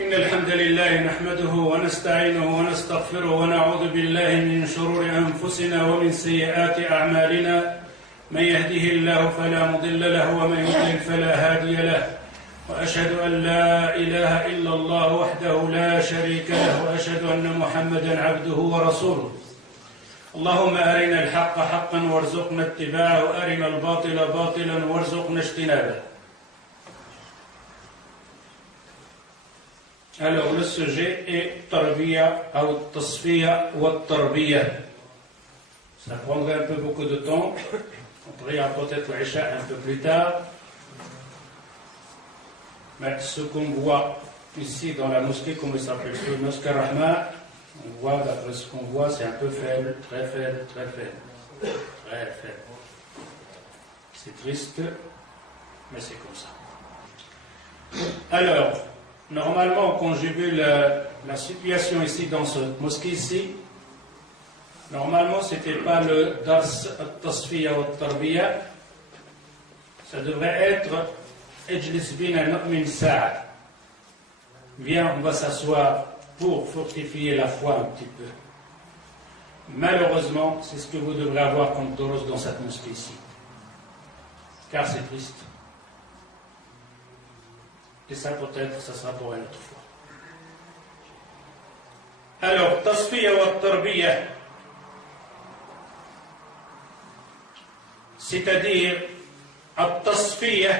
إن الحمد لله نحمده ونستعينه ونستغفره ونعوذ بالله من شرور أنفسنا ومن سيئات أعمالنا من يهده الله فلا مضل له ومن يضلل فلا هادي له وأشهد أن لا إله إلا الله وحده لا شريك له وأشهد أن محمدا عبده ورسوله اللهم أرنا الحق حقا وارزقنا اتباعه وأرنا الباطل باطلا وارزقنا اجتنابه. Alors le sujet est tarbiya ou tasfiya ou tarbiya. Ça prendrait un peu beaucoup de temps. On priera peut-être l'Isha un peu plus tard. Mais ce qu'on voit ici dans la mosquée, comme il s'appelle, la mosquée Rahma, on voit, d'après ce qu'on voit, c'est un peu faible, très faible, très faible. Très faible. C'est triste, mais c'est comme ça. Alors, normalement, quand j'ai vu la situation ici, dans cette mosquée ici, normalement, ce n'était pas le dars al-tasfiya ou al-tarbiya. Ça devrait être Ejlis bina nu'min sa'a. Viens, on va s'asseoir pour fortifier la foi un petit peu. Malheureusement, c'est ce que vous devrez avoir comme doros dans cette mosquée ici. Car c'est triste. Et ça peut-être, ça sera pour une autre fois. Alors, tasfiya wa tarbiya, c'est-à-dire at-tasfiya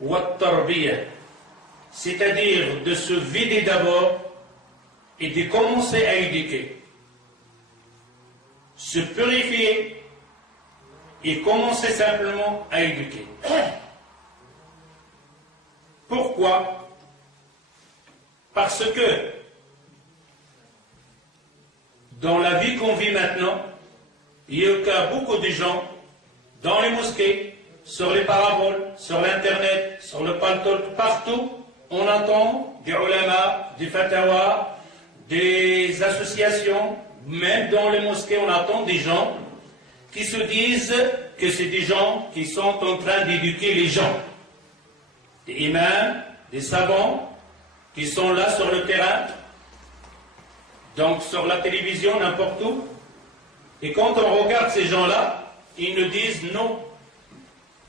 wa tarbiya, c'est-à-dire de se vider d'abord et de commencer à éduquer. Se purifier et commencer simplement à éduquer. Pourquoi? Parce que dans la vie qu'on vit maintenant, il y a beaucoup de gens dans les mosquées, sur les paraboles, sur l'internet, sur le paltalk, partout, on entend des ulama, des fatawa, des associations, même dans les mosquées, on entend des gens qui se disent que c'est des gens qui sont en train d'éduquer les gens. Des imams, des savants qui sont là sur le terrain, donc sur la télévision, n'importe où. Et quand on regarde ces gens-là, ils nous disent non.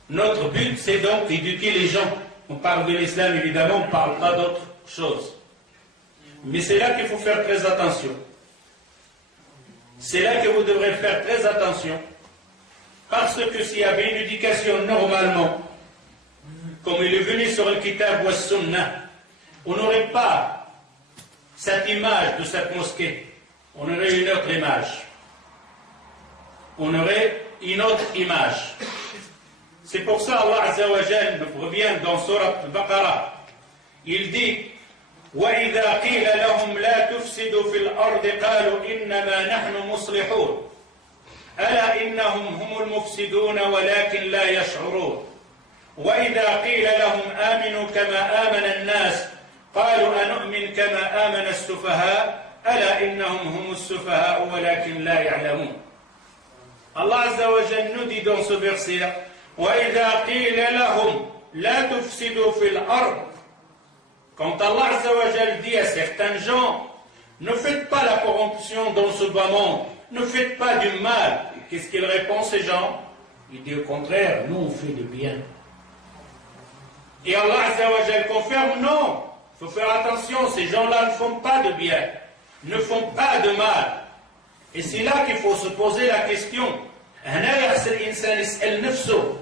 Notre but, c'est donc d'éduquer les gens. On parle de l'islam, évidemment, on ne parle pas d'autre chose. Mais c'est là qu'il faut faire très attention. C'est là que vous devrez faire très attention. Parce que s'il y avait une éducation normalement, comme il est venu sur le Kitab wa Sunnah, on n'aurait pas cette image de cette mosquée. On aurait une autre image. On aurait une autre image. C'est pour ça Allah Azza wa Jal revient dans Surat Al-Baqarah. Il dit وَإِذَا قِيلَ لَهُمْ لَا تُفْسِدُوا فِي الْأَرْضِ قَالُوا إِنَّمَا نَحْنُ مُصْلِحُونَ أَلَا إِنَّهُمْ هُمُ الْمُفْسِدُونَ وَلَكِنْ لَا يَشْعُرُونَ وَإِذَا قِيلَ لَهُمْ آمِنُوا كَمَا آمَنَ النَّاسُ قَالُوا أَنُؤْمِنُ كَمَا آمَنَ السُّفَهَاءُ أَلَا إِنَّهُمْ هُمُ السُّفَهَاءُ وَلَكِنْ لَا يَعْلَمُونَ. Allah Azza wa Jal nous dit dans ce verset-là وَإِذَا قِيلَ لَهُمْ لَا تُفْسِدُوا فِي الْأَرْضِ. Quand Allah Azza wa Jal dit à certains gens, ne faites pas la corruption dans ce bas monde, ne faites pas du mal. Qu'est-ce qu'il répond ces gens? Il dit au contraire, nous on fait du bien. Et Allah Azza wa Jal confirme, non, il faut faire attention, ces gens-là ne font pas de bien, ne font pas de mal. Et c'est là qu'il faut se poser la question. هنا يحس الإنسان يسأل نفسه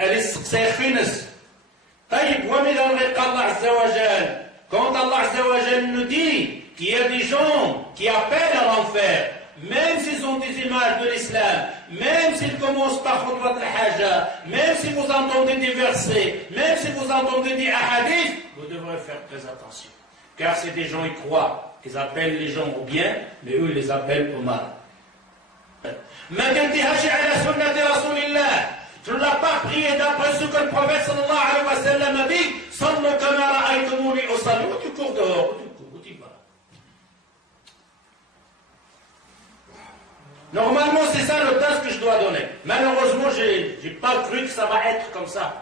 الاستخساخنس. طيب وماذا نلقى الله عز وجل quand Allah Azza wa Jal nous dit qu'il y a des gens qui appellent à l'enfer, même s'ils ont des images de l'islam, même s'ils commencent par khutbat al-haja, même si vous entendez des versets, même si vous entendez des hadiths, vous devrez faire très attention. Car c'est des gens qui croient, qu'ils appellent les gens au bien, mais eux ils les appellent au mal. ما تنتهش على سنة رسول الله. Tu ne l'as pas prié d'après ce que le prophète sallallahu alayhi wa sallam a dit. صلوا كما رأيتموني أصلي. Où tu cours dehors? Où tu vas? Normalement, c'est ça le test que je dois donner. Malheureusement, j'ai pas cru que ça va être comme ça.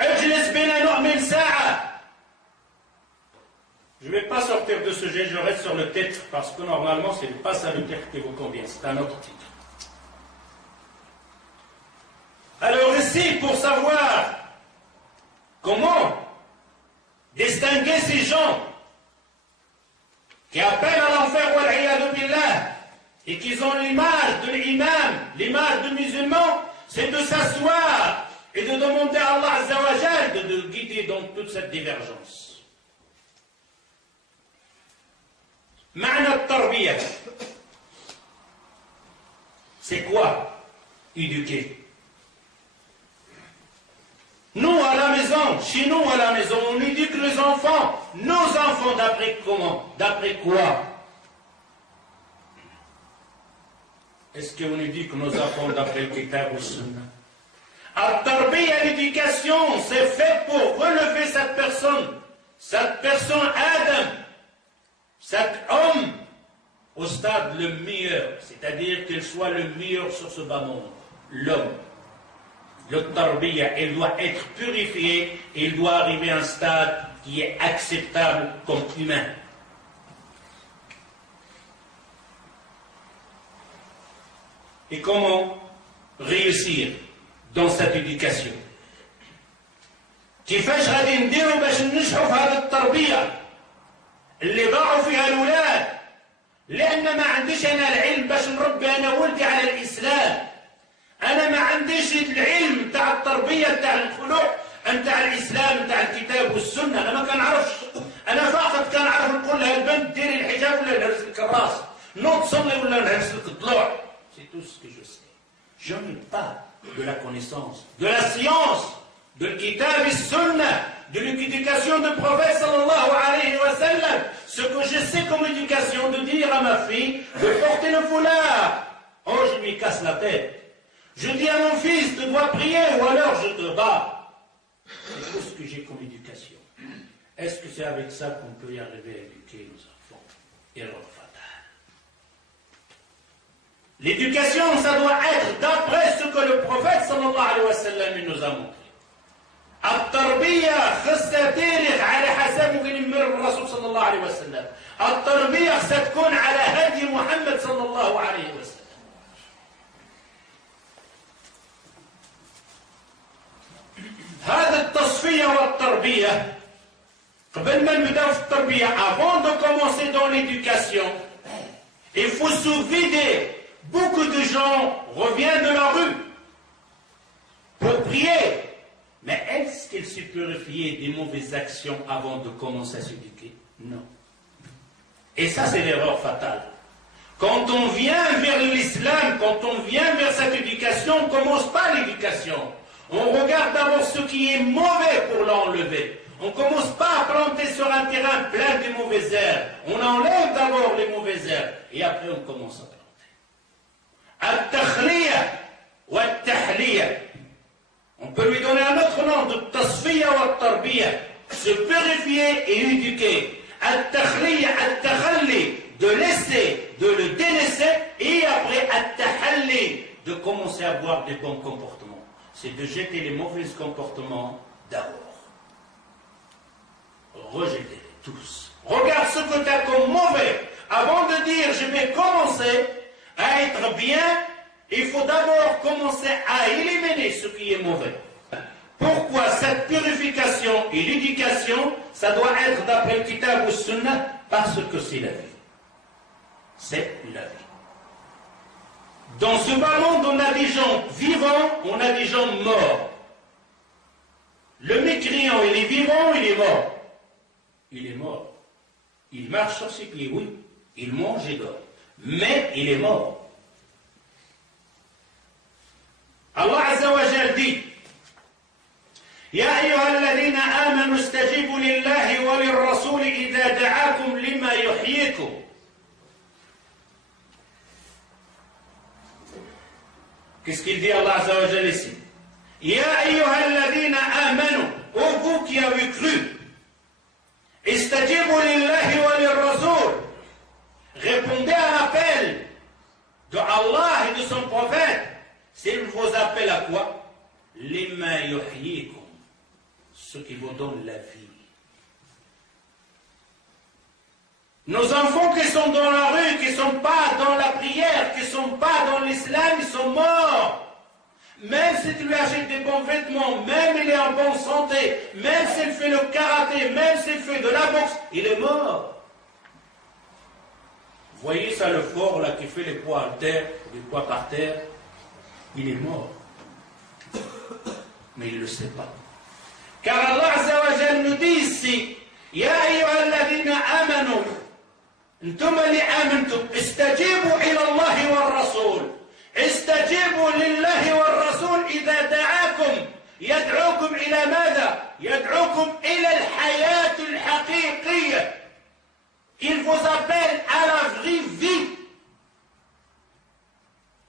اجلس بنا نؤمن ساعة. Je ne vais pas sortir de ce sujet, je reste sur le titre, parce que normalement, ce n'est pas ça le titre qui vous convient, c'est un autre titre. Alors ici, pour savoir comment distinguer ces gens qui appellent à l'enfer et qui ont l'image de l'imam, l'image du musulman, c'est de s'asseoir et de demander à Allah Azza wa Jal de guider dans toute cette divergence. Ma'na tarbiya. C'est quoi éduquer? Nous, à la maison, chez nous, à la maison, on éduque les enfants. Nos enfants, d'après comment? D'après quoi? Est-ce qu'on éduque nos enfants d'après le Kitab ou Sunna? At-tarbiya, l'éducation, c'est fait pour relever cette personne Adam, cet homme, au stade le meilleur, c'est-à-dire qu'il soit le meilleur sur ce bas monde, l'homme. Le tarbiya, il doit être purifié, il doit arriver à un stade qui est acceptable comme humain. Et comment réussir dans cette éducation? كيفاش غادي نديرو باش ننجحوا في هذه التربيه اللي ضاعوا فيها الاولاد؟ لان ما عنديش انا العلم باش نربي انا ولدي على الاسلام. أنا ما عنديش العلم تاع التربية تاع الخلق نتاع الإسلام نتاع الكتاب والسنة. أنا ما كنعرفش. أنا فقط كنعرف نقول لها البنت ديري الحجاب ولا نهرس لك الراس، نوض صلي ولا نهرس لك الضلوع. C'est tout ce que je sais. Je n'ai pas de la connaissance, de la science, de l'kitab et sunna, de l'éducation du prophète sallallahu alayhi wa sallam. Ce que je sais comme éducation, de dire à ma fille de porter le foulard. Oh, je lui casse la tête. Je dis à mon fils, tu dois prier ou alors je te bats. C'est tout ce que j'ai comme éducation. Est-ce que c'est avec ça qu'on peut y arriver à éduquer nos enfants? Erreur fatale. L'éducation, ça doit être d'après ce que le prophète sallallahu alayhi wa sallam nous a montré. التربية خصها تاريخ على حسب وين يمر الرسول صلى الله عليه وسلم. التربية خصها تكون على هدي محمد صلى الله عليه وسلم. هذا التصفية والتربية قبل ما نبداو في التربية avant de commencer dans l'éducation il faut se vider. Beaucoup de gens reviennent de la rue pour prier, mais est-ce qu'ils se purifient des mauvaises actions avant de commencer à s'éduquer? Non. Et ça c'est l'erreur fatale. Quand on vient vers l'islam, quand on vient vers cette éducation, on ne commence pas l'éducation. On regarde d'abord ce qui est mauvais pour l'enlever. On ne commence pas à planter sur un terrain plein de mauvaises herbes. On enlève d'abord les mauvaises herbes et après on commence à planter. At-takhliya wa at-tahliya. On peut lui donner un autre nom de tasfiya wa at-tarbiya. Se purifier et éduquer. At-takhliya, at-takhalli, de laisser, de le délaisser et après at-tahalli, de commencer à avoir des bons comportements. C'est de jeter les mauvais comportements d'abord. Rejetez-les tous. Regarde ce que tu as comme mauvais. Avant de dire je vais commencer à être bien, il faut d'abord commencer à éliminer ce qui est mauvais. Pourquoi cette purification et l'éducation, ça doit être d'après le Kitab ou Sunnah? Parce que c'est la vie. C'est la vie. Dans ce bas monde, on a des gens vivants, on a des gens morts. Le mécréant, il est vivant, il est mort. Il est mort. Il marche sur ses pieds, oui. Il mange et dort. Mais il est mort. Allah Azza wa Jal dit يا أيها الذين آمنوا استجيبوا لله وللرسول إذا دعاكم لما يحييكم. Qu'est-ce qu'il dit Allah Azza wa Jal ici? Ya ayyuha alladhina amanu, ô vous qui avez cru, istajibu lillahi wa lirrasul, répondez à l'appel de Allah et de son prophète. S'il vous appelle à quoi? Lima yuhyikum, ce qui vous donne la vie. Nos enfants qui sont dans la rue, qui ne sont pas dans la prière, qui ne sont pas dans l'islam, ils sont morts. Même si tu lui achètes des bons vêtements, même il est en bonne santé, même s'il fait le karaté, même s'il fait de la boxe, il est mort. Vous voyez ça, le fort là qui fait les poids en terre, les poids par terre, il est mort. Mais il ne le sait pas. Car Allah Azza wa Jal nous dit ici, Ya ayyuhalladhina amanu, انتم اللي آمنتم استجيبوا إلى الله والرسول استجيبوا لله والرسول إذا دعاكم يدعوكم إلى ماذا؟ يدعوكم إلى الحياة الحقيقية. Il vous appelle à la vraie vie.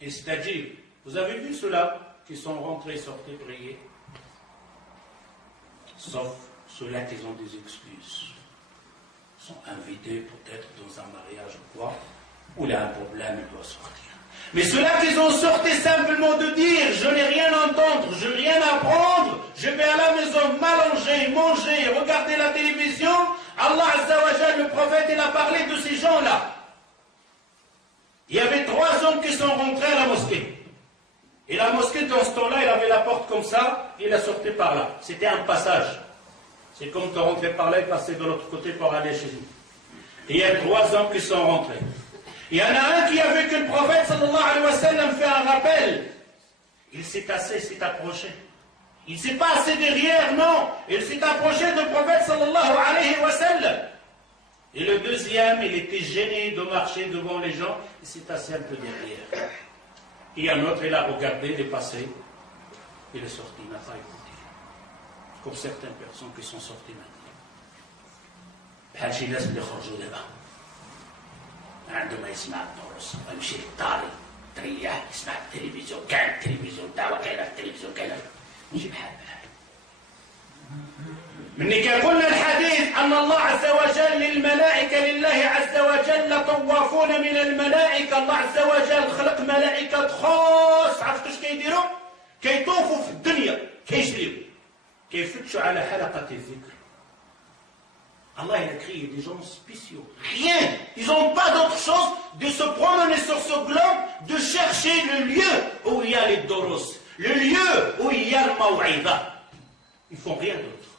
Istajib. Vous avez vu ceux-là qui sont rentrés et sortis prier? Sauf ceux-là qui ont des excuses. Sont invités peut-être dans un mariage ou quoi, où il y a un problème, il doit sortir. Mais ceux-là qui ont sorti simplement de dire, je n'ai rien à entendre, je n'ai rien à apprendre, je vais à la maison m'allonger, manger, regarder la télévision, Allah Azza wa Jal, le prophète, il a parlé de ces gens-là. Il y avait 3 hommes qui sont rentrés à la mosquée. Et la mosquée, dans ce temps-là, il avait la porte comme ça, et il a sorti par là. C'était un passage. C'est comme de rentrer par là et passer de l'autre côté pour aller chez nous. Et il y a 3 hommes qui sont rentrés. Il y en a un qui a vu que le prophète sallallahu alayhi wa sallam fait un rappel. Il s'est approché. Il ne s'est pas assis derrière, non. Il s'est approché du prophète sallallahu alayhi wa sallam. Et le deuxième, il était gêné de marcher devant les gens. Il s'est assis un peu derrière. Et un autre, il a regardé, il est passé. Il est sorti, il n'a pas écouté. Comme certaines personnes qui sont sorties maintenant. بحال شي ناس اللي خرجوا دابا عندما يسمع الدروس ويمشي للطاري تريح يسمع التلفزيون كاين التلفزيون دعوه كاينه في التلفزيون كاينه ماشي بحال مني كيقولنا الحديث ان الله عز وجل للملائكه لله عز وجل طوافون من الملائكه. الله عز وجل خلق ملائكه خاص. عرفتوا اش كيديروا؟ كيطوفوا في الدنيا كيجريو كيفتشوا على حلقة الذكر. Allah il a créé des gens spéciaux. Rien. Ils n'ont pas d'autre chose de se promener sur ce globe, de chercher le lieu où il y a les doros, le lieu où il y a le maw'ida. Ils ne font rien d'autre.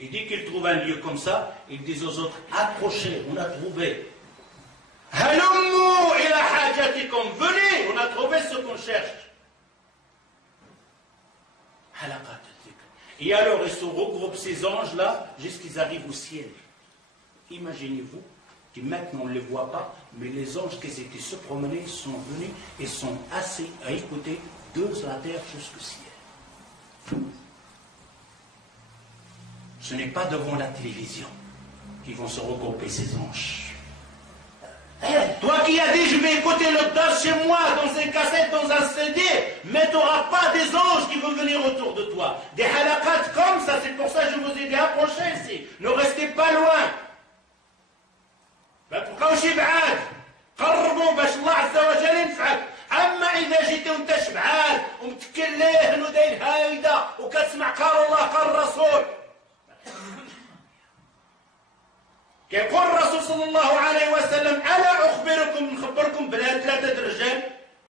Et dès qu'ils trouvent un lieu comme ça, ils disent aux autres, approchez, on a trouvé. Halummu ila hajatikum, venez, on a trouvé ce qu'on cherche. Halaqat. Et alors, ils se regroupent ces anges-là jusqu'ils arrivent au ciel. Imaginez-vous que maintenant on ne les voit pas, mais les anges qui étaient se promener sont venus et sont assis à écouter de la terre jusqu'au ciel. Ce n'est pas devant la télévision qu'ils vont se regrouper ces anges. Toi qui as dit je vais écouter le dars chez moi, dans une cassette, dans un CD, mais tu n'auras pas des anges qui vont venir autour de toi. Des halaqat comme ça, c'est pour ça que je vous ai dit approchez ici. Ne restez pas loin. ما تبقاوش بعاد. قربوا باش الله عز وجل ينفعك. اما اذا جيتي وانت شبعان ومتكلهن وداير هايده وكتسمع قال الله قال الرسول. يقول الرسول صلى الله عليه وسلم ألا أخبركم نخبركم بلا 3 رجال